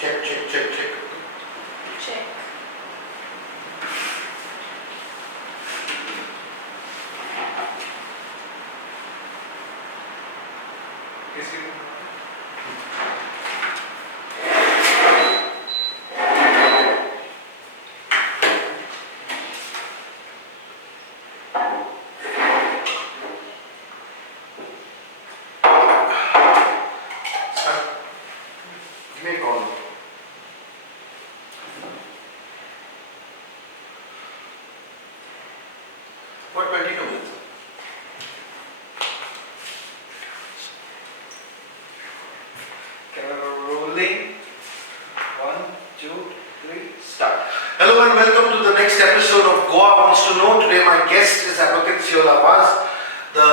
Check, check, check, check. Check. Sir, give me a call. What 22 minutes? Camera rolling. 1, 2, 3, start. Hello and welcome to the next episode of Goa Wants to Know. Today my guest is Advocate Siola Vaz, the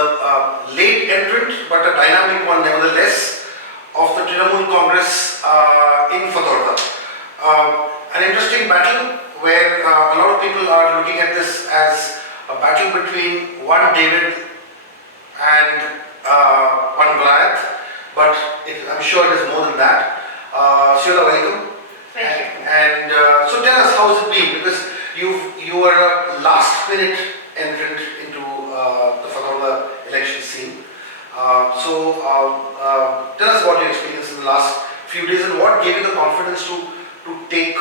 late entrant but a dynamic one nevertheless of the Trinamool Congress in Fatorda. An interesting battle where a lot of people are looking at this as a battle between one David and one Goliath, but I'm sure it is more than that. Siola, welcome. Thank you. And so tell us how's it been, because you were a last minute entrant into the Fatorda election scene. Tell us about your experience in the last few days and what gave you the confidence to take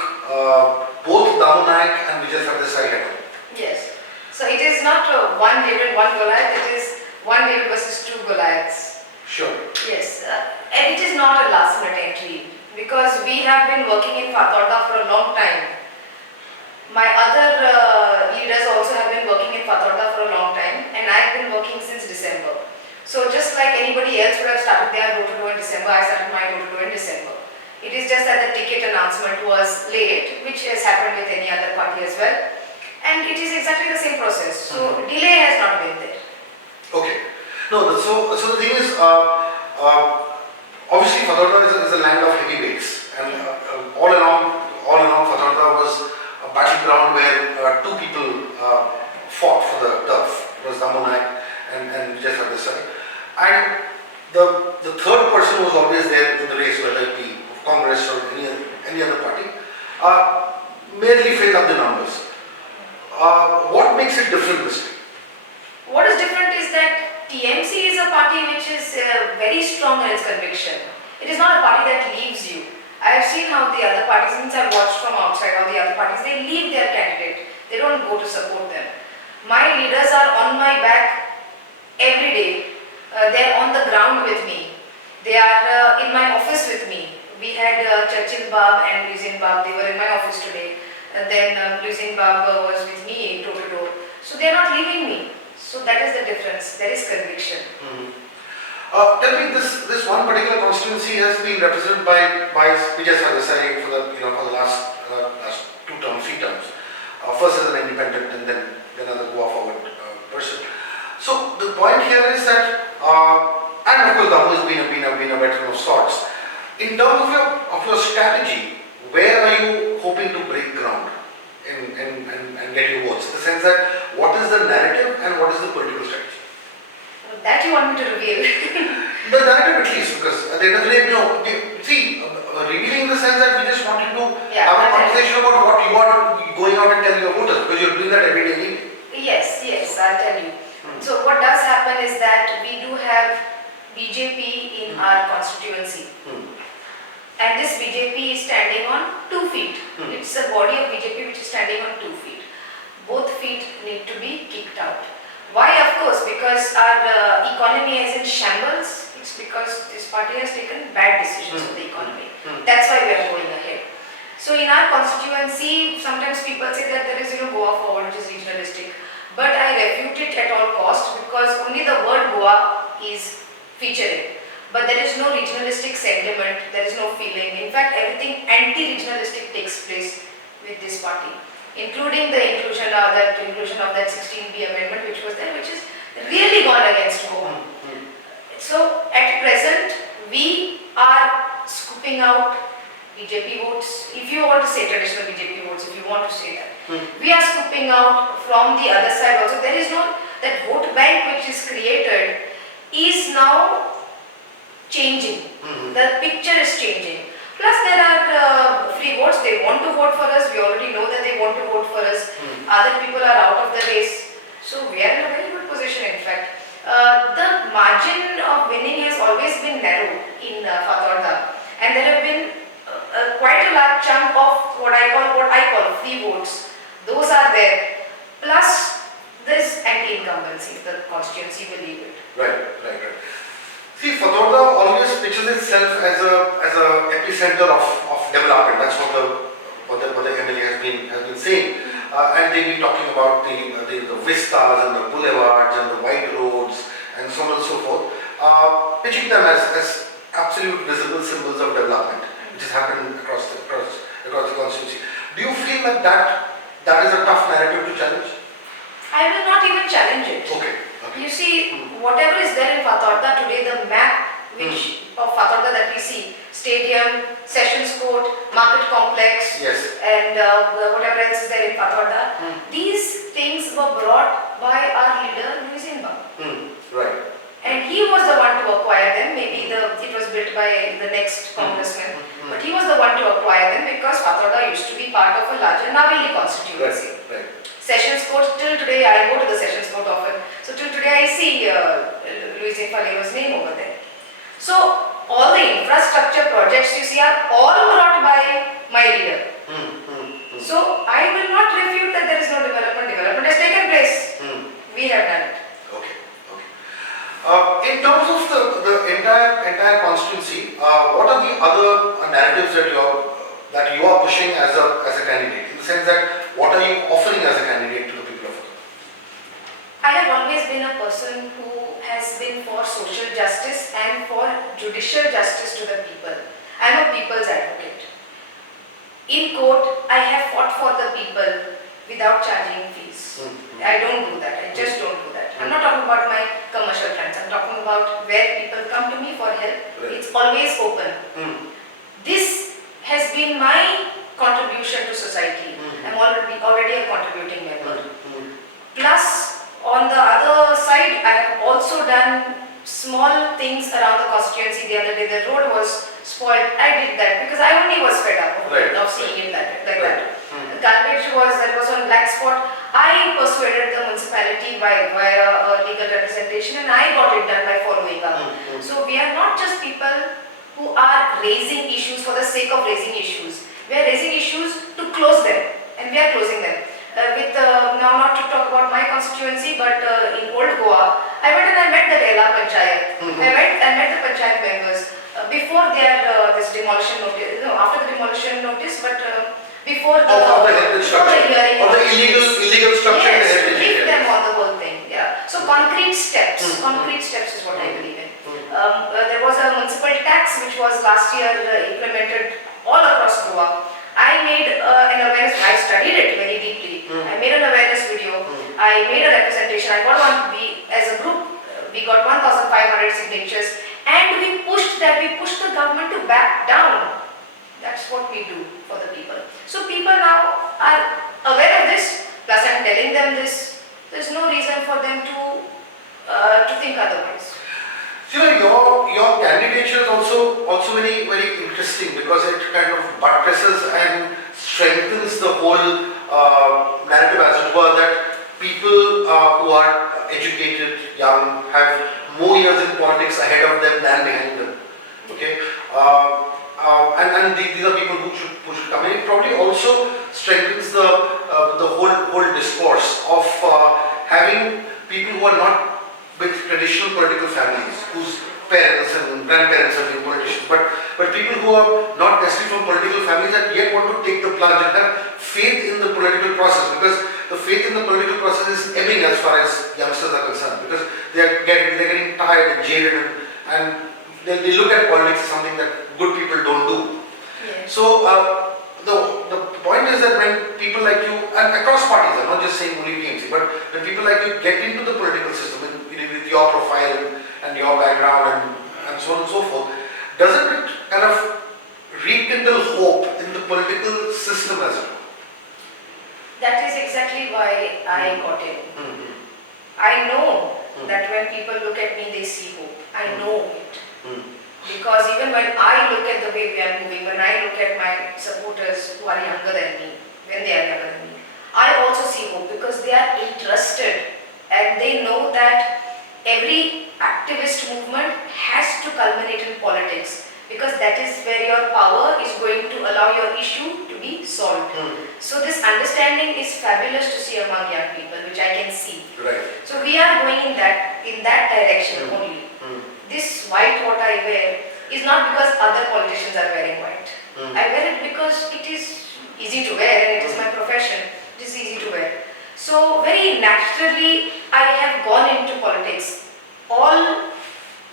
both Damu Naik and Vijay Sardesai head on. Yes. So it is not one David, one Goliath. It is one David versus two Goliaths. Sure. Yes. And it is not a last minute entry because we have been working in Fatorda for a long time. My other leaders also have been working in Fatorda for a long time, and I have been working since December. So just like anybody else would have started their door-to-door in December, I started my door-to-door in December. It is just that the ticket announcement was late, which has happened with any other party as well. And it is exactly the same process. So delay has not been there. Okay. No, so the thing is, obviously Fatorda is a land of heavyweights, and all along Fatorda was a battleground where two people fought for the turf. It was Damu Naik and Vijay Sardesai. And the third person was always there in the race, whether it be Congress or any other party, merely filled up the numbers. What makes it different this time? What is different is that TMC is a party which is very strong in its conviction. It is not a party that leaves you. I have seen how the other parties, since I have watched from outside, how the other parties, they leave their candidate. They don't go to support them. My leaders are on my back every day. They are on the ground with me. They are in my office with me. We had Churchill Bab and Luzin Bab, they were in my office today. Then Luzin Bab was with me door to door. So they are not leaving me. So that is the difference. There is conviction. Tell me, this one particular constituency has been represented by Vijay Sardesai for the last 2 terms, 3 terms. First as an independent and then another Goa forward person. So the point here is that, and of course Damu has been a veteran of sorts. In terms of your strategy, where are you hoping to break ground and get your votes? In the sense that what is the narrative and what is the political strategy? That you want me to reveal? The narrative at least, because at the end of the day, revealing in the sense that we just wanted to have a conversation about what you are going out and telling your voters, because you're doing that every day anyway. Yes, I'll tell you. So what does happen is that we do have BJP in our constituency. And this BJP is standing on 2 feet. It's a body of BJP which is standing on 2 feet. Both feet need to be kicked out. Why? Of course, because our economy is in shambles. It's because this party has taken bad decisions for the economy. That's why we are going ahead. So in our constituency, sometimes people say that there is Goa forward, which is regionalistic. But I refute it at all costs because only the word Goa is featuring. But there is no regionalistic sentiment, there is no feeling. In fact, everything anti-regionalistic takes place with this party, including the inclusion of that 16B amendment which was there, which is really gone against Goa. So at present, we are scooping out BJP votes, if you want to say traditional BJP votes, if you want to say that. We are scooping out from the other side also. There is no, that vote bank which is created is now changing. The picture is changing. Plus there are they want to vote for us. We already know that they want to vote for us. Hmm. Other people are out of the race. So we are in a very good position in fact. The margin of winning has always been narrow in Fatorda, and there have been quite a large chunk of what I call free votes. Those are there. Plus this anti-incumbency, if the constituency will leave it. Right. See, Fatorda always pitches itself as a epicenter of development. That's what the MLA has been saying. And they've been talking about the vistas and the boulevards and the wide roads and so on and so forth, pitching them as absolute visible symbols of development, which has happened across the constituency. Do you feel that is a tough narrative to challenge? I will not even challenge it. Okay. You see, whatever is there in Fatorda today, the map of Fatorda that we see, stadium, sessions court, market complex, Yes. and whatever else is there in Fatorda, these things were brought by our leader, Louis Inbam. Right. And he was the one to acquire them. Maybe it was built by the next congressman, but he was the one to acquire them because Fatorda used to be part of a larger Naveli constituency. Right. Sessions court, till today I go to the sessions court often. So till today I see Louis Faleva's name over there. So all the infrastructure projects you see are all brought by my leader. So I will not refute that there is no development. Development has taken place. We have done it. Okay. In terms of the entire constituency, what are the other narratives that you are pushing as a candidate? In the sense that what are you offering as a candidate to the people of Uttarakhand? I have always been a person who has been for social justice and for judicial justice to the people. I am a people's advocate. In court, I have fought for the people without charging fees. I don't do that. I just don't do that. I'm not talking about my commercial friends. I'm talking about where people come to me for help. Right. It's always open. This has been my contribution to society. I'm already a contributing member. Plus, on the other side, I have also done small things around the constituency. The other day, the road was spoiled. I did that because I only was fed up of seeing it like that. The garbage that was on black spot. I persuaded the municipality via a legal representation, and I got it done by following up. So we are not just people who are raising issues for the sake of raising issues. We are raising issues to close them, and we are closing them. Now not to talk about my constituency, but in Old Goa, I went and I met the Rela Panchayat. I met the Panchayat members before this demolition notice, after the demolition notice, but before the heritage structure, hearing. or the illegal structure in the Yes, heritage brief area. them on the whole thing. Yeah. So concrete steps is what I believe in. There was a municipal tax which was last year implemented all across Goa. I made an awareness. I studied it very deeply. I made an awareness video. I made a representation. I got one. As a group, we got 1,500 signatures, and we pushed the government to back down. That's what we do for the people. So people now are aware of this. Plus, I'm telling them this. There's no reason for them to think otherwise. Your candidature is also very interesting because it kind of buttresses and strengthens the whole narrative, as it were, that people who are educated, young, have more years in politics ahead of them than behind them. Okay, and these are people who should come in. It probably also strengthens the whole discourse of having people who are not with traditional political families, whose parents and grandparents have been politicians, but people who are not necessarily from political families and yet want to take the plunge and have faith in the political process, because the faith in the political process is ebbing as far as youngsters are concerned, because they're getting tired and jaded and they look at politics as something that good people don't do. Yes. So the point is that when people like you, and across parties, I'm not just saying only TMC, but when people like you get into the political system with your profile and your background and so on and so forth, doesn't it kind of rekindle hope in the political system as well? That is exactly why I got in. I know that when people look at me, they see hope. I know it. Because even when I look at the way we are moving, when I look at my supporters who are younger than me, when they are younger than me, I also see hope because they are interested and they know that every activist movement has to culminate in politics because that is where your power is going to allow your issue to be solved. So this understanding is fabulous to see among young people, which I can see. Right. So we are going in that direction only. This white what I wear is not because other politicians are wearing white. I wear it because it is easy to wear and it is my profession. It is easy to wear. So very naturally I have gone into politics. All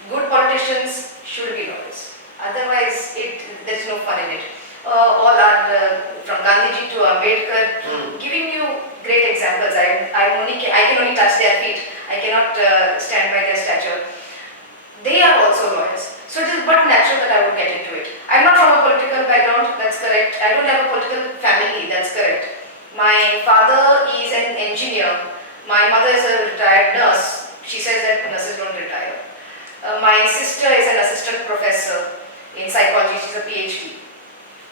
good politicians should be lawyers. Otherwise there is no fun in it. All are from Gandhiji to Ambedkar, giving you great examples. I can only touch their feet. I cannot stand by their stature. They are also lawyers. So it is but natural that I would get into it. I am not from a political background, that's correct. I don't have a political family, that's correct. My father is an engineer. My mother is a retired nurse. She says that nurses don't retire. My sister is an assistant professor in psychology, she's a PhD.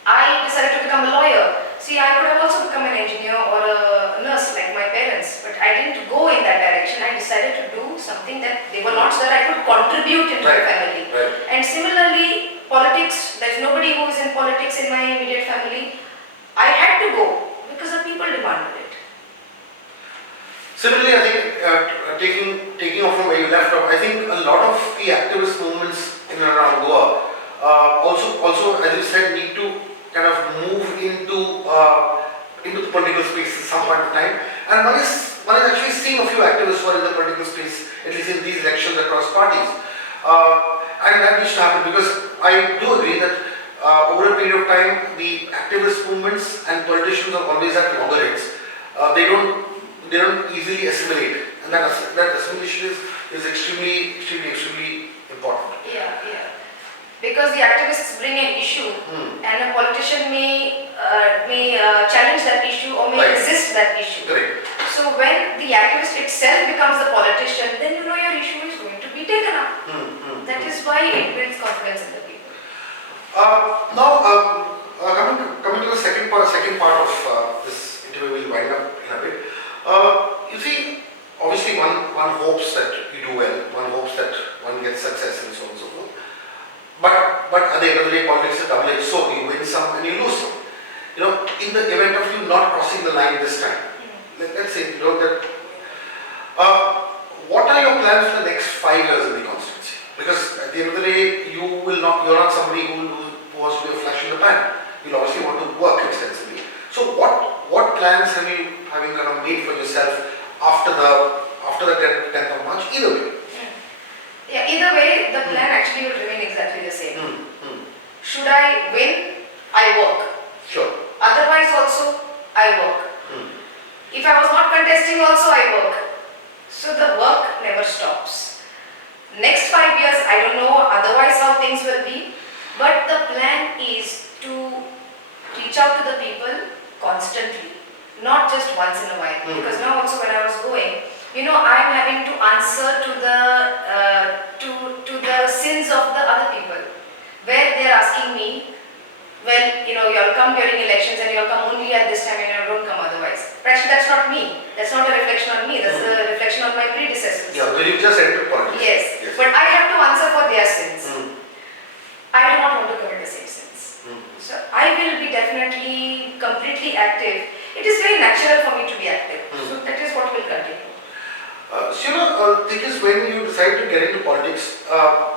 I decided to become a lawyer. See, I could have also become an engineer or a nurse like my parents, but I didn't go in that direction. I decided to do something that they were not so that I could contribute into the family. Right. And similarly, politics, there's nobody who is in politics in my immediate family. I had to go because the people demanded it. Similarly, I think taking off from where you left off, I think a lot of the activist movements in and around Goa also, as you said, need to kind of move into the political space at some point of time. And one is actually seeing a few activists who are in the political space, at least in these elections across parties. And that needs to happen because I do agree that over a period of time, the activist movements and politicians are always at loggerheads. They don't easily assimilate, and that assimilation is extremely important. Yeah. Because the activists bring an issue and a politician may challenge that issue or may resist that issue. Correct. So when the activist itself becomes the politician, then you know your issue is going to be taken up. That is why it builds confidence in the people. Now, coming to the second part of this interview, we'll wind up in a bit. You see, obviously one hopes that you do well, one hopes that one gets success and so on and so forth. But at the end of the day, politics is a double-edged sword. You win some and you lose some. You know, in the event of you not crossing the line this time, let's say, you know, that, what are your plans for the next 5 years in the constituency? Because at the end of the day, you're not somebody who wants to be a flash in the pan. You'll obviously want to work extensively. So what plans have you kind of made for yourself after the 10th of March? Either way. Yeah, either way, the plan actually will remain exactly the same. Should I win, I work. Sure. Otherwise also, I work. If I was not contesting also, I work. So the work never stops. Next 5 years, I don't know otherwise how things will be, but the plan is to reach out to the people constantly, not just once in a while. Because now also when I was going, you know, I'm having to answer to the sins of the other people, where they're asking me, well, you know, you'll come during elections and you'll come only at this time and you don't come otherwise. But actually, that's not me. That's not a reflection on me. That's a reflection on my predecessors. Yeah, well, you've just entered politics. Yes, but I have to answer for their sins. I do not want to commit the same sins. So I will be definitely completely active. It is very natural for me to be active. So that is what will continue. So, you know, the thing is, when you decide to get into politics,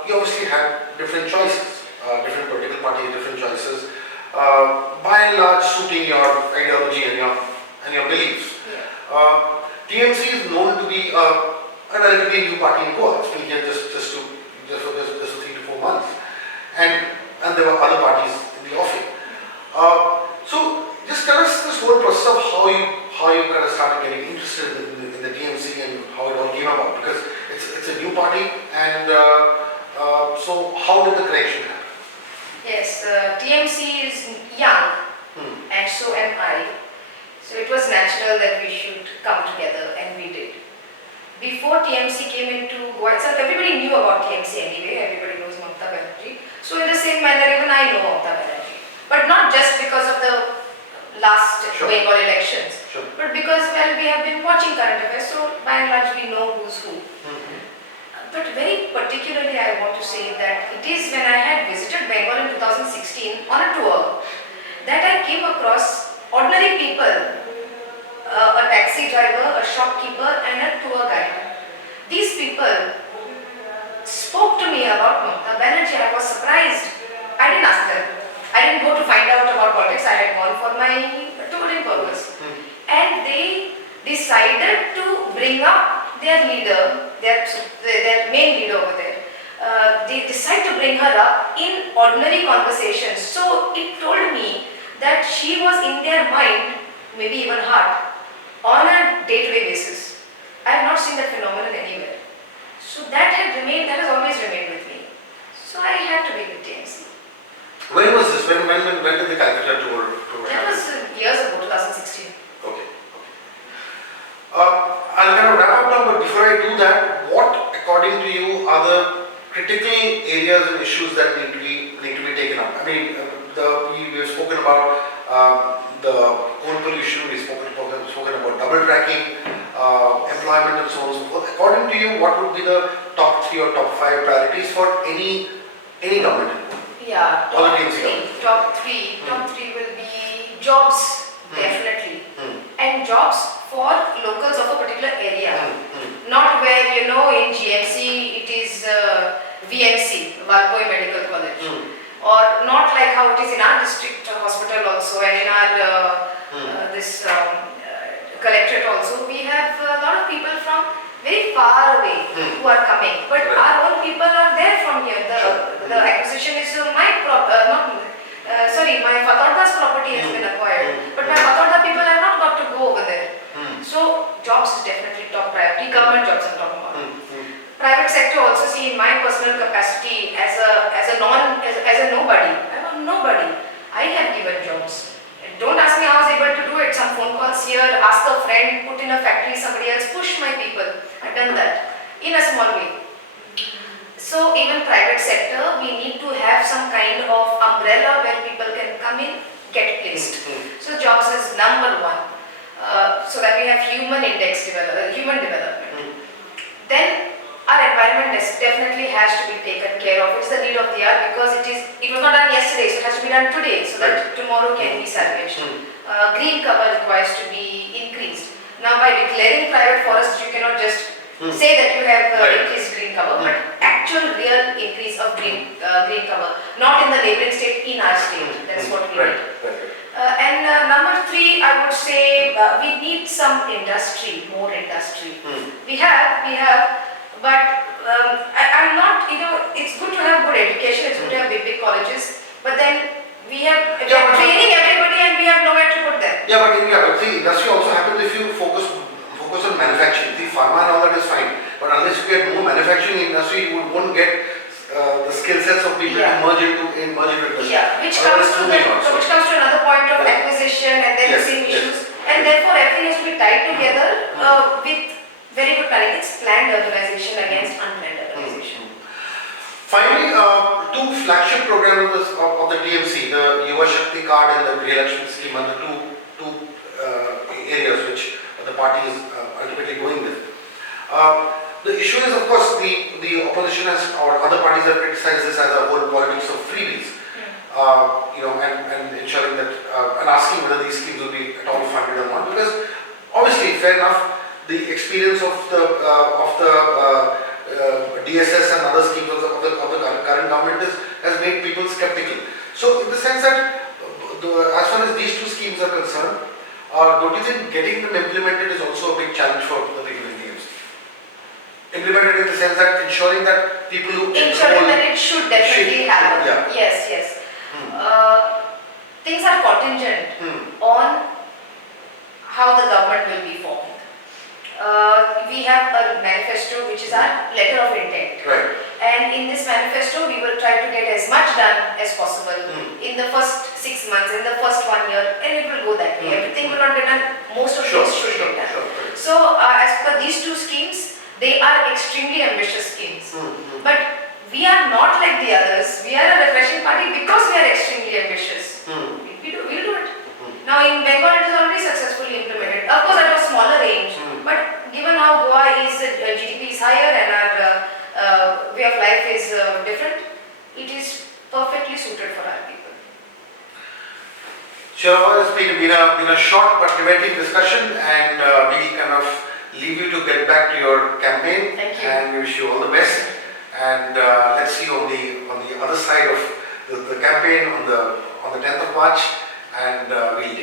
you obviously have different choices, different political parties, different choices, by and large suiting your ideology and your beliefs. Yeah. TMC is known to be a relatively new party in Goa. It's been here just for 3 to 4 months, and there were other parties in the offing. So, just tell us this whole process of how you kind of started getting interested in the TMC and how it all came about, because it's a new party, and so how did the connection happen? Yes, TMC is young and so am I. So it was natural that we should come together, and we did. Before TMC came into Goa itself, everybody knew about TMC anyway, everybody knows Mamata Banerjee. So in the same manner, even I know Mamata Banerjee. But not just because of the last Sure. Bengal elections. Sure. But because, well, we have been watching current affairs, so by and large we know who's who. But very particularly I want to say that it is when I had visited Bengal in 2016 on a tour that I came across ordinary people, a taxi driver, a shopkeeper and a tour guide. These people spoke to me about Mamata Banerjee. I was surprised. I didn't ask them. I didn't go to find out about politics. I had gone for my touring purpose. And they decided to bring up their leader, their main leader over there. They decided to bring her up in ordinary conversations. So it told me that she was in their mind, maybe even heart, on a day-to-day basis. I have not seen that phenomenon anywhere. So that has always remained with me. So I had to be with TMC. When was this? When did the Calcutta tour That happen? was years ago, 2016. Okay. I'll kind of wrap up now, but before I do that, what, according to you, are the critical areas and issues that need to be taken up? I mean, we have spoken about the coal pollution, we've spoken about double tracking, employment, and so on and so forth. According to you, what would be the top 3 or top 5 priorities for any government? Yeah, All the top teams three. Top three. Top three will be jobs, definitely, and jobs for locals of a particular area. Not where, you know, in GMC it is VMC, Valpoi Medical College, or not like how it is in our district hospital also, and in our collectorate also. We have a lot of people from very far away who are coming, but Right. our own people are there from here. The acquisition is my Fatorda's property has been acquired, but my Fatorda people have not got to go over there. So jobs is definitely top priority. Government jobs I'm talking about. Private sector also, see, in my personal capacity as a nobody. I'm a nobody. I have given jobs. And don't ask me how I was able to do it. Some phone calls here, ask a friend, put in a factory, somebody else, push my people. I've done that in a small way. So even private sector, we need to have some kind of umbrella where people can come in, get placed. So jobs is number one. So that we have human development. Then our environment definitely has to be taken care of. It's the need of the hour because it was not done yesterday, so it has to be done today so that tomorrow can be salvaged. Green cover requires to be increased. Now by declaring private forests, you cannot just say that you have increased green cover, but actual real increase of green cover, not in the neighboring state, in our state. That's what we need. And number 3, I would say we need some industry, more industry. We have, but I'm not, it's good to have good education, it's good to have big colleges, but then we are training everybody and we have nowhere to put them. Yeah, but see, industry also happens if you focus on manufacturing. See, pharma and all that is fine, but unless you get more manufacturing industry, you won't get the skill sets of people to merge into industry. Yeah, which comes to another point of acquisition and then the same issues, and therefore everything has to be tied together with very good planning. It's planned urbanization against unplanned urbanization. Finally, 2 flagship programs of the TMC, the Yuva Shakti Card and the Griha Lakshmi scheme, are the two areas which the party is ultimately going with. The issue is, of course, the opposition or other parties have criticized this as a whole politics of freebies, and ensuring that and asking whether these schemes will be at all funded or not. Because obviously, fair enough, the experience of the DSS and other schemes of the current government has made people skeptical. So, in the sense that as far as these 2 schemes are concerned, don't you think getting them implemented is also a big challenge for the people in TMC? Implemented in the sense that ensuring that people who ensuring that it should definitely happen. Yeah. Yes. Things are contingent on how the government will be formed. We have a manifesto which is our letter of intent. Right. And in this manifesto, we will try to get as much done as possible in the first 6 months, in the first 1 year, and it will go that way. Everything will not get done, most of things should get done. So, as per these 2 schemes, they are extremely ambitious schemes. But we are not like the others. We are a refreshing party because we are extremely ambitious. We'll do it. Now in Bengal, Sure, it's been a short but riveting discussion, and we kind of leave you to get back to your campaign. Thank you. And we wish you all the best. And let's see on the other side of the campaign on the 10th of March, and we'll